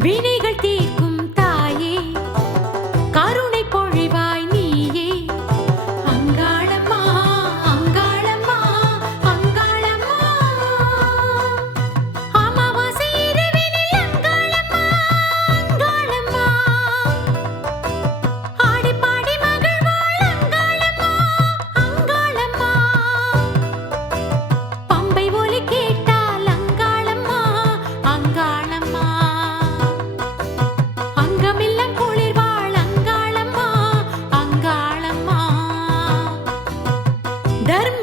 Beanie धर्म